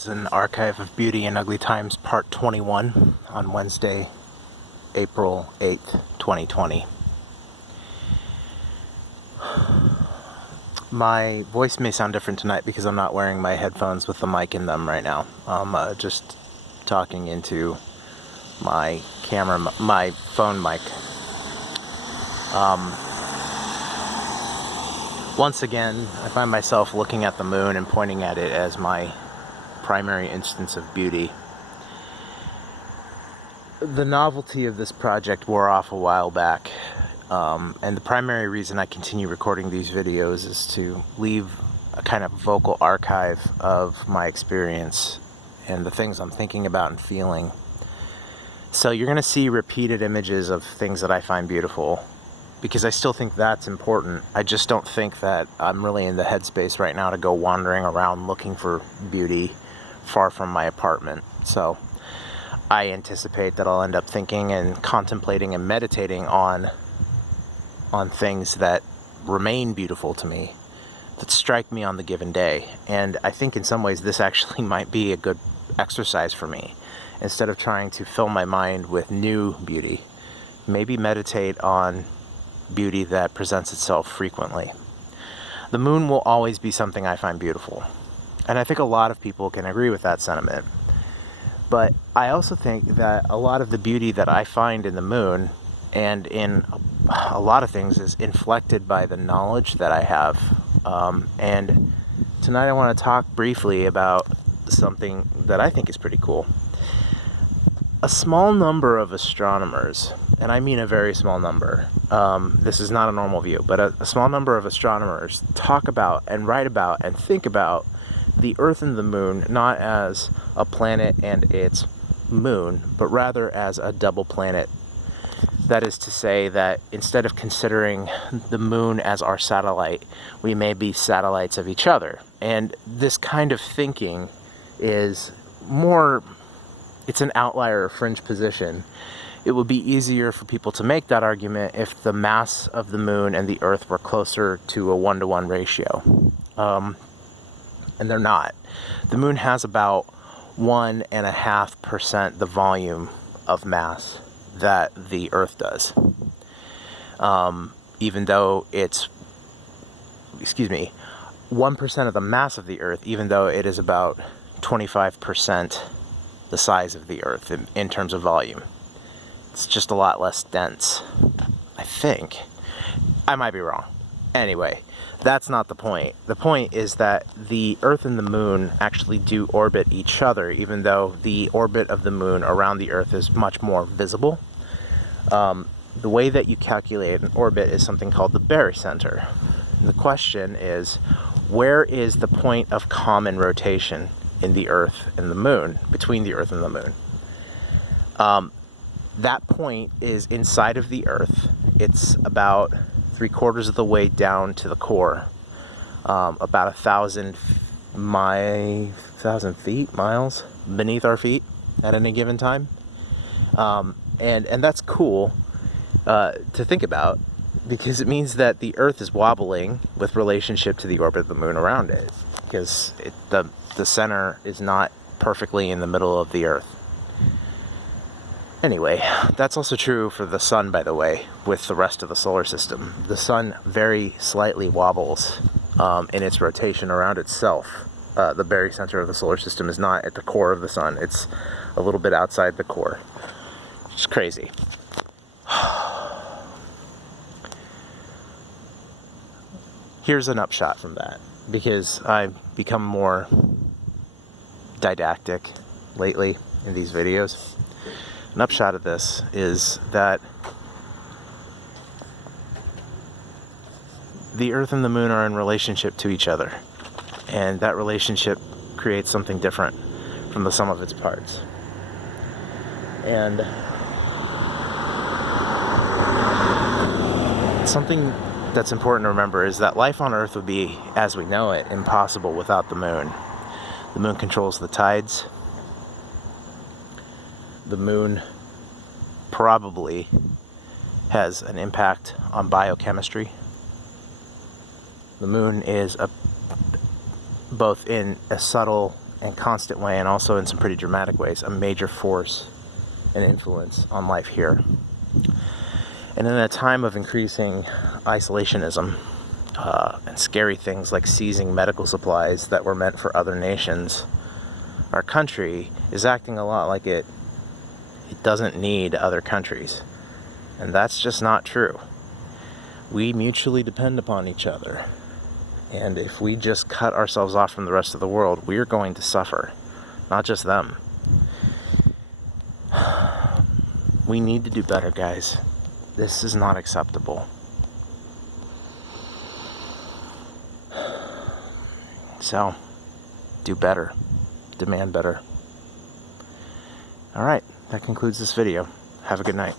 is an archive of beauty and ugly times, part 21, on Wednesday, April 8th, 2020. My voice may sound different tonight because I'm not wearing my headphones with the mic in them right now. I'm just talking into my my phone mic. Once again, I find myself looking at the moon and pointing at it as my primary instance of beauty. The novelty of this project wore off a while back, and the primary reason I continue recording these videos is to leave a kind of vocal archive of my experience and the things I'm thinking about and feeling. So you're going to see repeated images of things that I find beautiful, because I still think that's important. I just don't think that I'm really in the headspace right now to go wandering around looking for beauty far from my apartment. So I anticipate that I'll end up thinking and contemplating and meditating on things that remain beautiful to me, that strike me on the given day. And I think in some ways this actually might be a good exercise for me. Instead of trying to fill my mind with new beauty, maybe meditate on beauty that presents itself frequently. The moon will always be something I find beautiful, and I think a lot of people can agree with that sentiment. But I also think that a lot of the beauty that I find in the moon and in a lot of things is inflected by the knowledge that I have. And tonight I want to talk briefly about something that I think is pretty cool. A small number of astronomers, and I mean a very small number, this is not a normal view, but a small number of astronomers talk about and write about and think about the Earth and the moon not as a planet and its moon, but rather as a double planet. That is to say that instead of considering the moon as our satellite, we may be satellites of each other. And this kind of thinking is more... it's an outlier or fringe position. It would be easier for people to make that argument if the mass of the moon and the Earth were closer to a 1-to-1 ratio. And they're not. The moon has about 1.5% the volume of mass that the Earth does. Even though it's, 1% of the mass of the Earth, even though it is about 25% the size of the Earth in terms of volume. It's just a lot less dense, I think. I might be wrong. Anyway, that's not the point. The point is that the Earth and the moon actually do orbit each other, even though the orbit of the moon around the Earth is much more visible. The way that you calculate an orbit is something called the barycenter. And the question is, where is the point of common rotation in the Earth and the moon, between the Earth and the moon? That point is inside of the Earth. It's about 3/4 of the way down to the core, about 1,000 feet, miles beneath our feet at any given time. And that's cool to think about, because it means that the Earth is wobbling with relationship to the orbit of the moon around it, because the center is not perfectly in the middle of the Earth. Anyway, that's also true for the sun, by the way, with the rest of the solar system. The sun very slightly wobbles in its rotation around itself. The barycenter of the solar system is not at the core of the sun. It's a little bit outside the core. It's crazy. Here's an upshot from that, because I've become more didactic lately in these videos. An upshot of this is that the Earth and the moon are in relationship to each other, and that relationship creates something different from the sum of its parts. And something that's important to remember is that life on Earth would be, as we know it, impossible without the moon. The moon controls the tides. The moon probably has an impact on biochemistry. The moon is both in a subtle and constant way, and also in some pretty dramatic ways, a major force and influence on life here. And in a time of increasing isolationism and scary things like seizing medical supplies that were meant for other nations, our country is acting a lot like it doesn't need other countries. And that's just not true. We mutually depend upon each other. And if we just cut ourselves off from the rest of the world, we're going to suffer. Not just them. We need to do better, guys. This is not acceptable. So, do better. Demand better. Alright, that concludes this video. Have a good night.